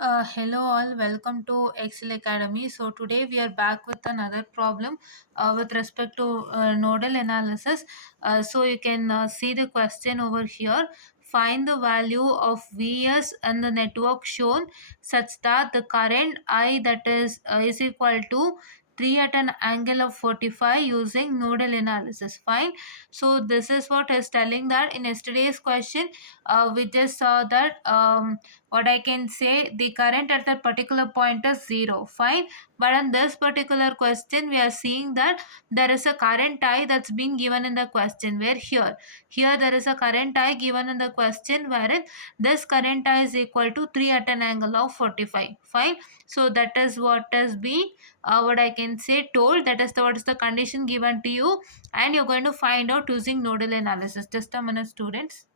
Hello all, welcome to Excel Academy. So today we are back with another problem with respect to nodal analysis. So you can see the question over here. Find the value of Vs and the network shown such that the current I that is equal to 3 at an angle of 45 using nodal analysis. Fine. So this is what is telling that in yesterday's question we just saw that what I can say, the current at that particular point is zero. Fine. But in this particular question, we are seeing that there is a current I that's being given in the question. Where here there is a current I given in the question, wherein this current I is equal to 3 at an angle of 45. Fine. So that is what has been what I can say told. That is what is the condition given to you, and you're going to find out using nodal analysis. Just a minute, students.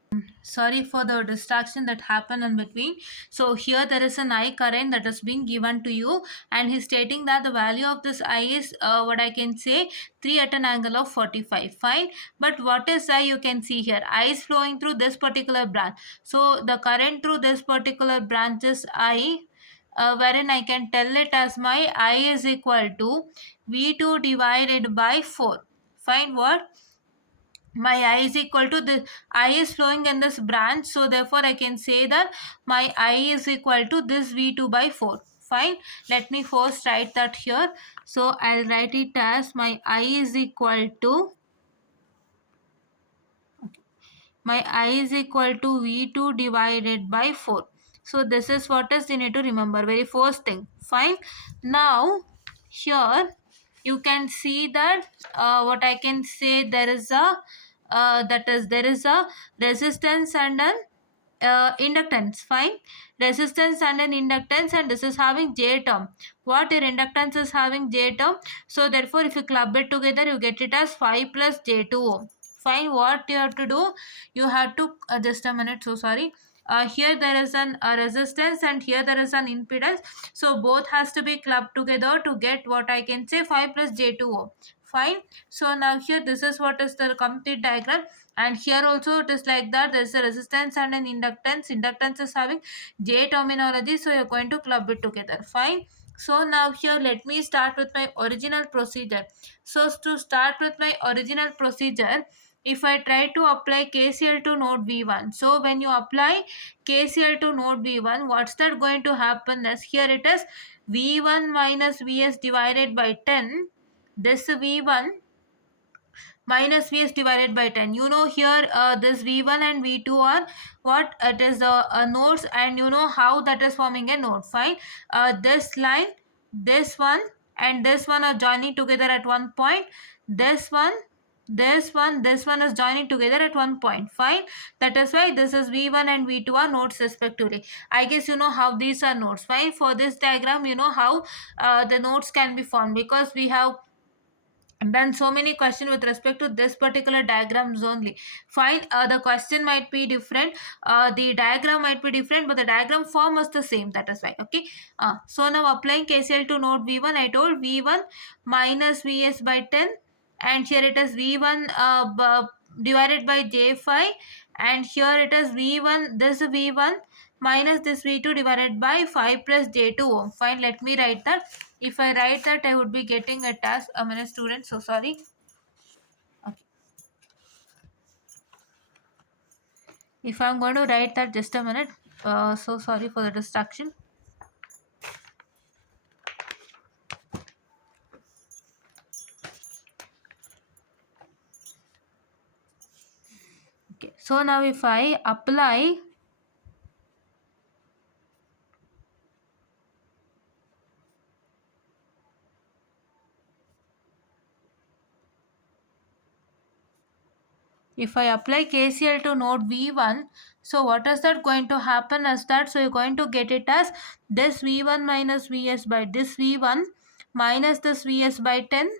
Sorry for the distraction that happened in between. So here there is an I current that is being given to you, and he's stating that the value of this I is what I can say 3 at an angle of 45. Fine. But what is I? You can see here I is flowing through this particular branch. So the current through this particular branch is I, wherein I can tell it as my I is equal to V2 divided by 4. Fine. What? My I is equal to this. I is flowing in this branch, so therefore I can say that my I is equal to this V2 by 4. Fine. Let me first write that here. So I'll write it as my I is equal to V2 divided by 4. So this is what is you need to remember. Very first thing. Fine. Now here you can see that what I can say, there is a there is a resistance and an inductance. Fine. Resistance and an inductance, and this is having J term. What your inductance is having J term, so therefore if you club it together you get it as 5 plus J2 ohm. Fine. What you have to do, you have to just a minute, so sorry. Here there is an resistance and here there is an impedance, so both has to be clubbed together to get what I can say 5 plus J2 ohm. Fine. So now here this is what is the complete diagram, and here also it is like that. There is a resistance and an inductance. Inductance is having J terminology, so you're going to club it together. Fine. So now here let me start with my original procedure. So to start with my original procedure, if I try to apply KCL to node V1, so when you apply KCL to node V1, what's that going to happen is, here it is V1 minus Vs divided by 10. This V1 minus Vs divided by 10. You know here this V1 and V2 are what? It is the nodes, and you know how that is forming a node. Fine. This line, this one and this one are joining together at one point. This one, this one is joining together at one point. Fine. That is why this is V1 and V2 are nodes respectively. I guess you know how these are nodes. Fine. For this diagram, you know how the nodes can be formed, because we have done so many questions with respect to this particular diagrams only. Fine. The question might be different, the diagram might be different, but the diagram form is the same. That is why. Okay. So now applying KCL to node V1, I told V1 minus Vs by 10, and here it is V1 divided by J5, and here it is V1, this V1 minus this V2 divided by 5 plus J2 ohm. Fine. Let me write that. If I write that, I would be getting a task. A minute, student. So sorry. Okay. If I'm going to write that, just a minute. So sorry for the distraction. Okay. So now if I apply KCL to node V1, so what is that going to happen as that? So you're going to get it as this V1 minus Vs by this V1 minus this Vs by 10.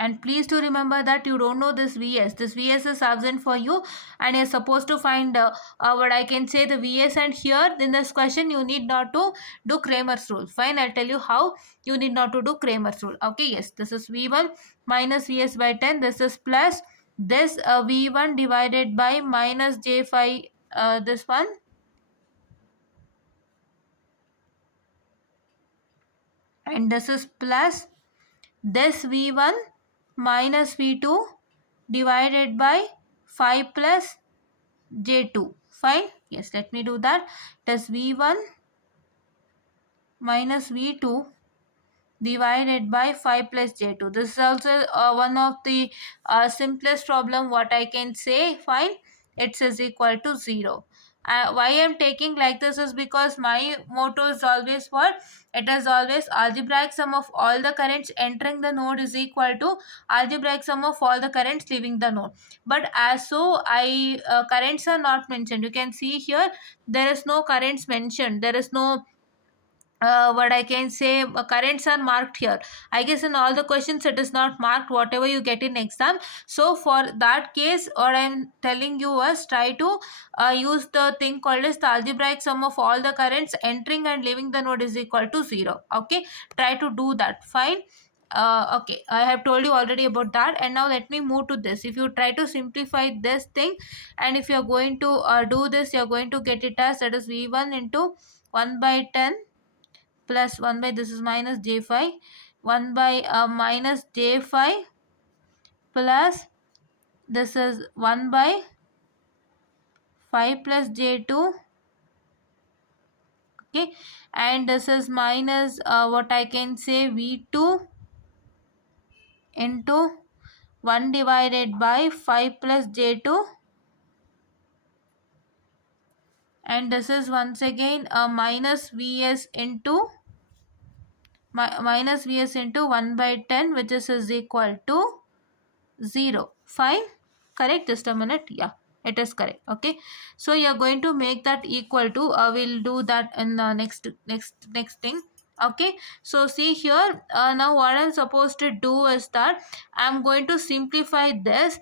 And please do remember that you don't know this Vs. This Vs is absent for you, and you're supposed to find what I can say the Vs. And here in this question, you need not to do Kramer's rule. Fine, I'll tell you how you need not to do Kramer's rule. Okay, yes, this is V1 minus Vs by 10. This is plus this v1 divided by minus j5, this one, and this is plus this v1 minus v2 divided by 5 plus j2. Fine. Yes, let me do that. That's v1 minus v2 divided by 5 plus j2. This is also one of the simplest problem what I can say. Fine. It is equal to 0. Why I am taking like this is because my motto is always what? It is always algebraic sum of all the currents entering the node is equal to algebraic sum of all the currents leaving the node. But as so I currents are not mentioned. You can see here there is no currents mentioned. There is no what I can say, currents are marked here. I guess in all the questions it is not marked, whatever you get in exam. So for that case, what I'm telling you was try to use the thing called as the algebraic sum of all the currents entering and leaving the node is equal to 0. Okay, try to do that. Fine. Okay, I have told you already about that, and now let me move to this. If you try to simplify this thing, and if you're going to do this, you're going to get it as that is v1 into 1 by 10 plus 1 by this is minus j5, 1 by minus j5 plus this is 1 by 5 plus j2. Okay, and this is minus what I can say v2 into 1 divided by 5 plus j2, and this is once again a minus vs into minus vs into 1 by 10, which is equal to 0. Fine. Correct. Just a minute. Yeah, it is correct. Okay, so you're going to make that equal to we'll do that in the next thing. Okay, so see here, now what I'm supposed to do is that I'm going to simplify this,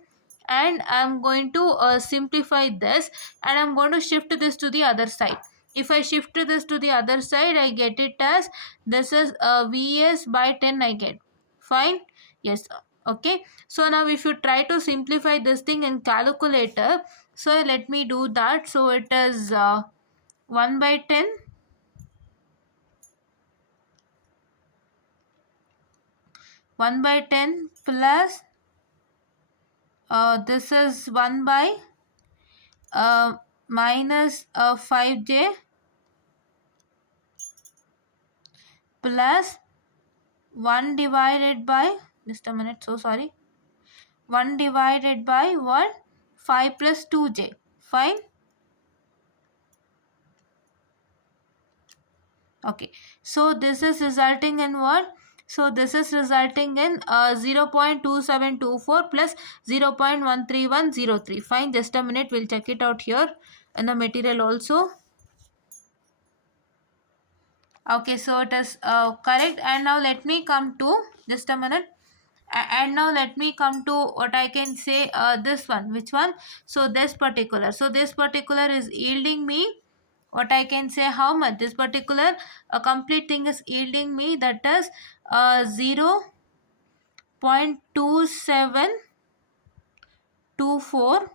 and I'm going to simplify this, and I'm going to shift this to the other side. If I shift this to the other side, I get it as this is vs by 10 I get. Fine. Yes. Okay, so now if you try to simplify this thing in calculator, so let me do that. So it is 1 by 10 1 by 10 plus this is 1 by minus 5j plus 1 divided by, just a minute, so sorry, 1 divided by what, 5 plus 2j. Fine. Okay, so this is resulting in what? So this is resulting in 0.2724 plus 0.13103. Fine, just a minute, we'll check it out here in the material also. Okay, so it is correct, and now let me come to, just a minute, and now let me come to what I can say, this one. Which one? So this particular, is yielding me what I can say, how much this particular complete thing is yielding me, that is 0.2724.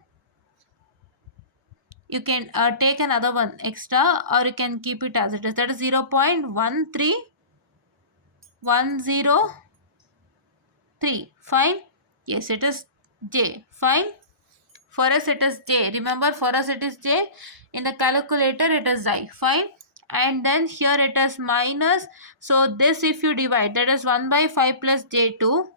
You can take another one extra, or you can keep it as it is, that is 0.13103. Fine. Yes, it is j. Fine. For us it is j. Remember, for us it is j. In the calculator it is I. Fine. And then here it is minus. So this if you divide, that is 1 by 5 plus j2.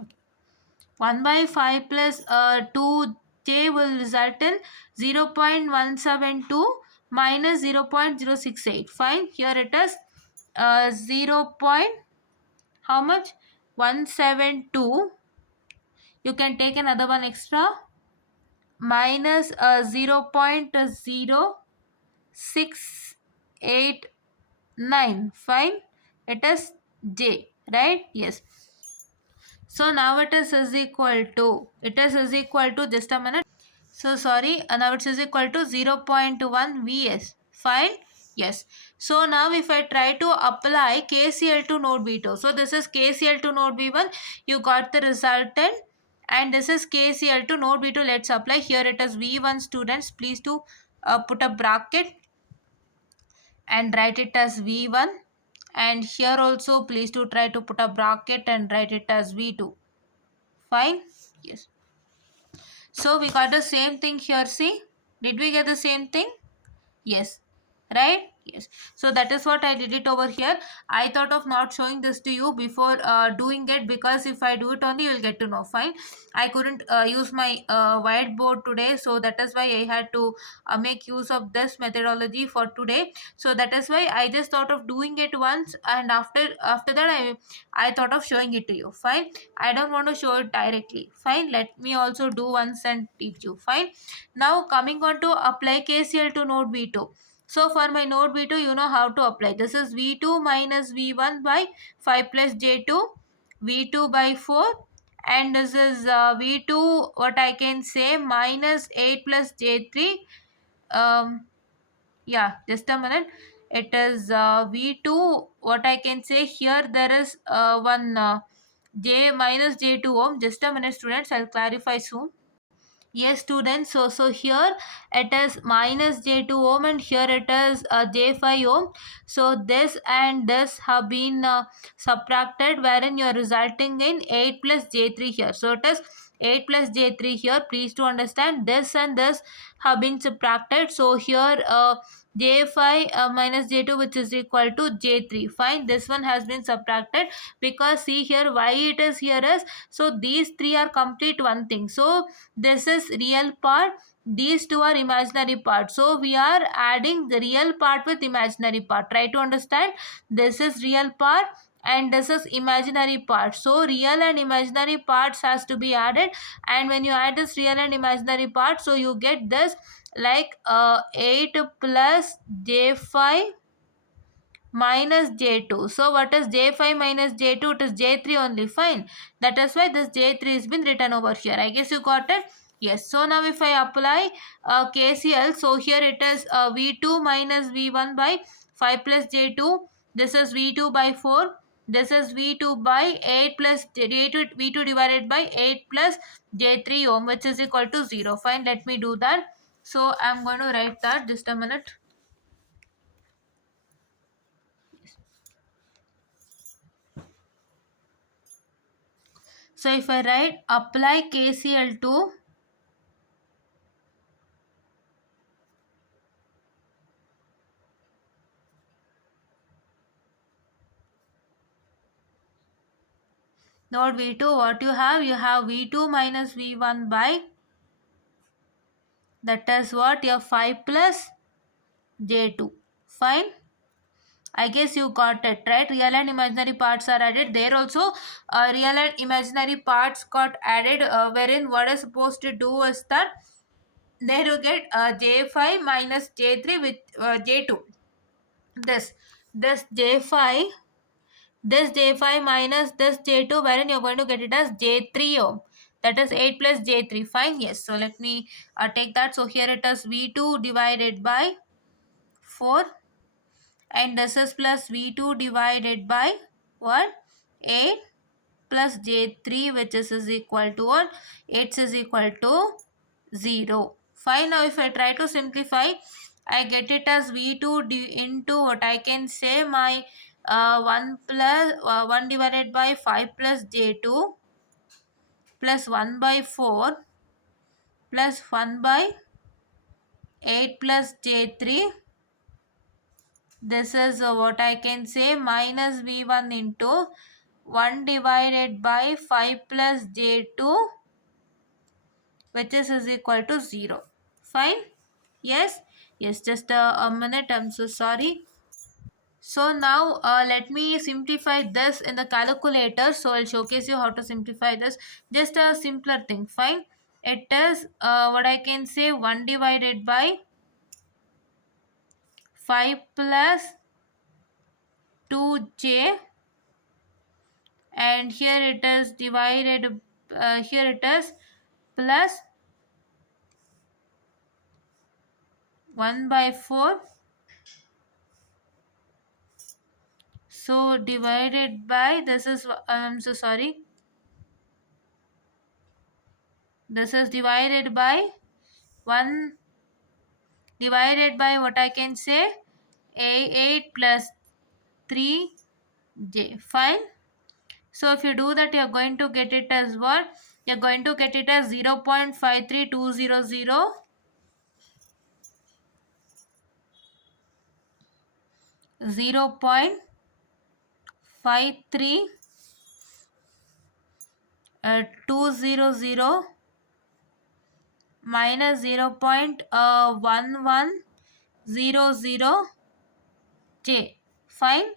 Okay. 1 by 5 plus 2j will result in 0.172 minus 0.068. Fine. Here it is 0. How much? 172. You can take another one extra, minus 0.0689. Fine. It is j, right? Yes. So now it is equal to, just a minute. So sorry, now it is equal to 0.1 vs. Fine. Yes. So now if I try to apply KCL to node B2, so this is KCL to node B1, you got the resultant, and this is KCL to node B2. Let's apply. Here it is V1 students. Please to put a bracket and write it as V1, and here also please to try to put a bracket and write it as V2. Fine. Yes. So we got the same thing here. See, did we get the same thing? Yes. Right. Yes. So that is what I did it over here. I thought of not showing this to you before doing it, because if I do it only you will get to know. Fine. I couldn't use my whiteboard today, so that is why I had to make use of this methodology for today. So that is why I just thought of doing it once, and after that I thought of showing it to you. Fine. I don't want to show it directly. Fine. Let me also do once and teach you. Fine. Now coming on to apply KCL to node B2. So for my node V2, you know how to apply. This is V2 minus V1 by 5 plus J2, V2 by 4, and this is V2, what I can say, minus 8 plus J3. Yeah, just a minute. It is V2, what I can say here, there is one J minus J2 ohm. Just a minute, students, I'll clarify soon. Yes, students. So here it is minus J2 ohm, and here it is J5 ohm. So this and this have been subtracted, wherein you are resulting in 8 plus J3 here. So it is 8 plus J3 here. Please to understand, this and this have been subtracted. So here J5 minus J2, which is equal to J3. Fine. This one has been subtracted, because see here why it is here is, so these three are complete one thing. So this is real part, these two are imaginary part, so we are adding the real part with imaginary part. Try to understand, this is real part and this is imaginary part, so real and imaginary parts has to be added, and when you add this real and imaginary part, so you get this like 8 plus J5 minus J2. So what is J5 minus J2? It is J3 only. Fine. That is why this J3 has been written over here. I guess you got it. Yes. So now if I apply KCL, so here it is V2 minus V1 by 5 plus J2. This is V2 by 4. This is V2 by 8 plus J2, V2 divided by 8 plus J3 ohm, which is equal to 0. Fine. Let me do that. So I'm going to write that. Just a minute. So if I write apply KCL to node V2, what you have? You have V2 minus V1 by, that is what, your 5 plus J2. Fine. I guess you got it, right? Real and imaginary parts are added. There also real and imaginary parts got added, wherein what is supposed to do is that there you get J5 minus J3 with J2. This J5, this J5 minus this J2, wherein you're going to get it as J3 ohm. That is 8 plus J3. Fine. Yes. So let me take that. So here it is V2 divided by 4, and this is plus V2 divided by what? 8 plus J3, which is equal to what? 8 is equal to 0. Fine. Now if I try to simplify, I get it as V2 into what I can say, my 1 plus 1 divided by 5 plus J2 plus 1 by 4 plus 1 by 8 plus J3. This is what I can say, minus V1 into 1 divided by 5 plus J2, which is equal to 0. Fine. Yes. Yes. Just a minute. I'm so sorry. So now let me simplify this in the calculator. So I'll showcase you how to simplify this. Just a simpler thing. Fine. It is what I can say, 1 divided by 5 plus 2j, and here it is divided, here it is plus 1 by 4. So divided by, this is, I'm so sorry, this is divided by 1 divided by what I can say, A8 plus 3J. Fine. So if you do that, you're going to get it as what? You're going to get it as 0.53200, 0.53200 minus 0.1100 J. Fine.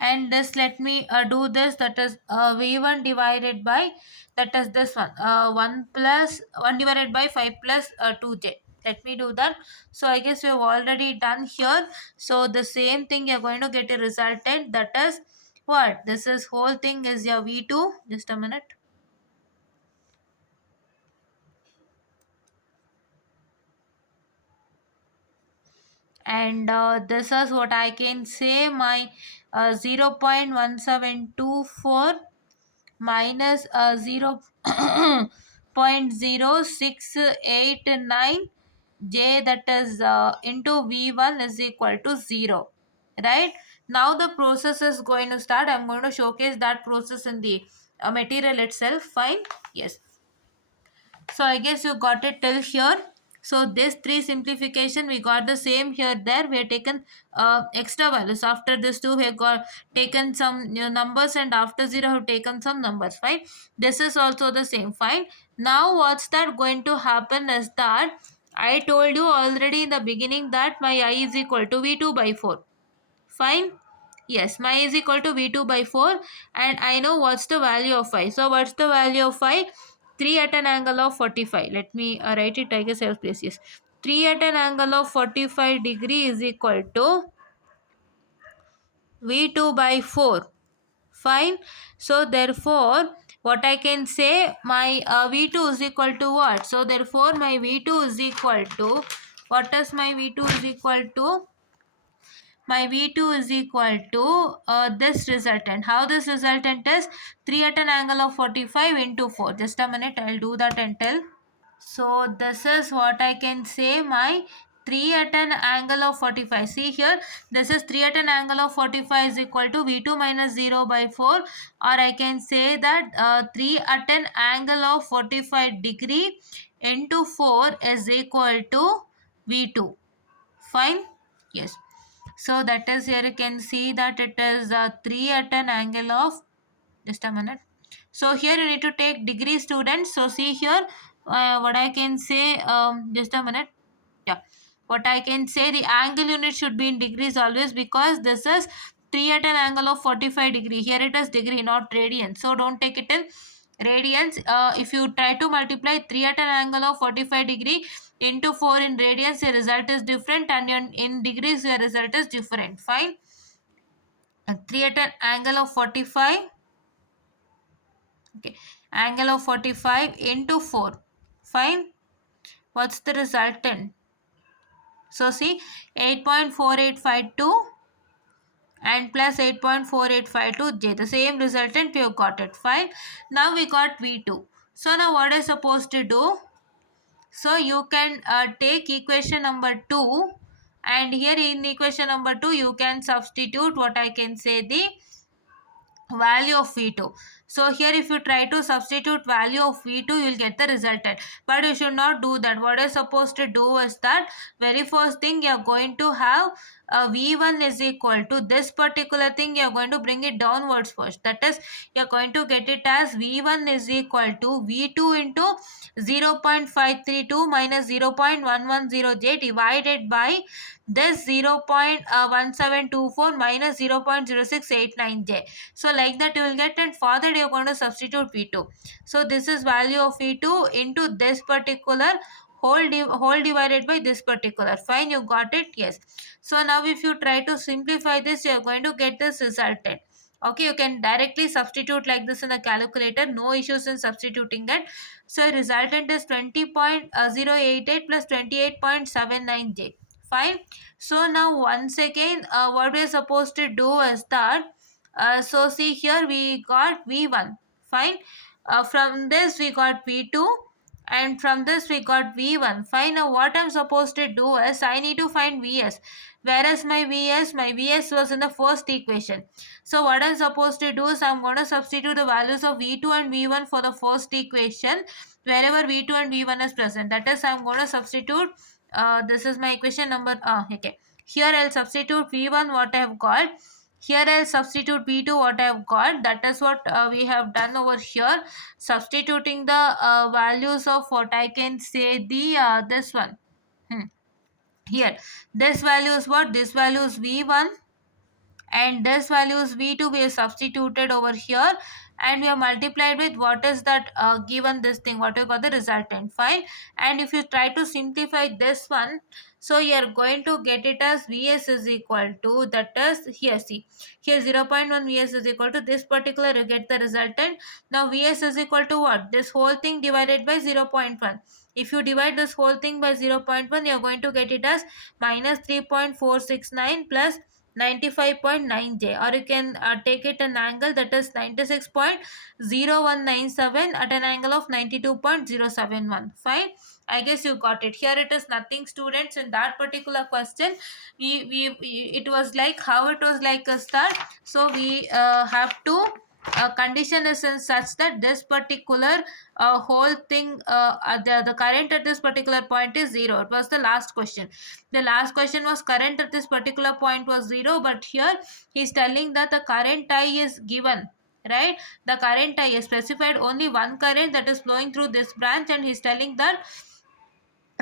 And this, let me do this, that is V1 divided by, that is this one, 1 plus 1 divided by 5 plus 2J. Let me do that. So I guess we have already done here. So the same thing, you're going to get a resultant, that is what? This is whole thing is your V2. Just a minute. And this is what I can say, my 0.1724 minus 0.0689 J, that is into V1 is equal to 0. Right? Now the process is going to start. I'm going to showcase that process in the material itself. Fine. Yes. So I guess you got it till here. So this 3 simplification, we got the same here, there. We have taken extra values. After this 2, we have got taken some numbers, and after 0, have taken some numbers. Fine. This is also the same. Fine. Now what's that going to happen is that I told you already in the beginning that my I is equal to V2 by 4. Fine. Yes, my is equal to V2 by 4, and I know what's the value of phi. So what's the value of phi? 3 at an angle of 45. Let me write it, I guess I have place. Yes, 3 at an angle of 45 degree is equal to V2 by 4. Fine. So therefore, what I can say, my V2 is equal to what? So therefore, my V2 is equal to, what is my V2 is equal to? My V2 is equal to this resultant. How this resultant is? 3 at an angle of 45 into 4. Just a minute, I'll do that and tell. So this is what I can say, my 3 at an angle of 45. See here, this is 3 at an angle of 45 is equal to V2 minus 0 by 4, or I can say that 3 at an angle of 45 degree into 4 is equal to V2. Fine. Yes. So that is, here you can see that it is 3 at an angle of, just a minute. So here you need to take degree, students. So see here, what I can say, just a minute. Yeah, what I can say, the angle unit should be in degrees always, because this is 3 at an angle of 45 degree. Here it is degree, not radian. So don't take it in radians. If you try to multiply 3 at an angle of 45 degree into 4 in radians, your result is different, and in degrees your result is different. Fine. 3 at an angle of 45, okay, angle of 45 into 4. Fine. What's the resultant? So see, 8.4852 and plus 8.4852 J. The same resultant, we have got it. Fine. Now we got V2. So now what is supposed to do? So you can take equation number 2, and here in equation number 2 you can substitute, what I can say, the value of V2. So here if you try to substitute value of V2, you will get the resultant. But you should not do that. What you're supposed to do is that, very first thing, you're going to have V1 is equal to this particular thing, you're going to bring it downwards first. That is, you're going to get it as V1 is equal to V2 into 0.532 minus 0.110J divided by this 0.1724 minus 0.0689J. So like that you will get, and for that you are going to substitute V2. So this is value of V2 into this particular whole divided by this particular. Fine, you got it? Yes. So now if you try to simplify this, you are going to get this resultant. Okay, you can directly substitute like this in the calculator. No issues in substituting it. So resultant is 20.088 plus 28.79J. Fine. So now once again, what we're supposed to do is that, so see here we got V1. Fine. From this we got V2, and from this we got V1. Fine. Now what I'm supposed to do is I need to find Vs. Whereas my Vs was in the first equation. So what I'm supposed to do is I'm going to substitute the values of V2 and V1 for the first equation wherever V2 and V1 is present. That is, I'm going to substitute, this is my equation number, okay. Here I'll substitute V1 what I have got. Here I'll substitute V2 what I have got. That is what we have done over here. Substituting the values of what I can say the this one. Here, this value is what? This value is V1, and this value is V2 we have substituted over here, and we have multiplied with what is that given this thing, what we got the resultant. Fine. And if you try to simplify this one, so you are going to get it as Vs is equal to, that is here, see here 0.1 Vs is equal to this particular, you get the resultant. Now Vs is equal to what? This whole thing divided by 0.1. If you divide this whole thing by 0.1, you are going to get it as minus 3.469 plus 95.9j, or you can take it an angle, that is 96.0197 at an angle of 92.071. Fine. I guess you got it. Here it is nothing, students. In that particular question, it was like, how it was like is that, so we have to condition is in such that this particular whole thing, the current at this particular point is 0. It was the last question. The last question was current at this particular point was 0, but here he is telling that the current I is given, right? The current I is specified only one current that is flowing through this branch, and he is telling that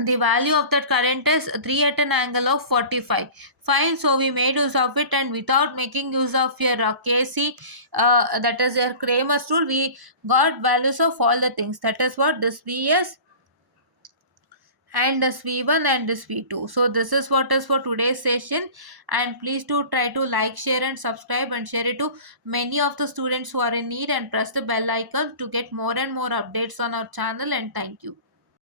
the value of that current is 3 at an angle of 45. Fine. So we made use of it, and without making use of your KC, that is your Kramer's rule, we got values of all the things. That is what this Vs and this V1 and this V2. So this is what is for today's session, and please do try to like, share and subscribe, and share it to many of the students who are in need, and press the bell icon to get more and more updates on our channel. And thank you.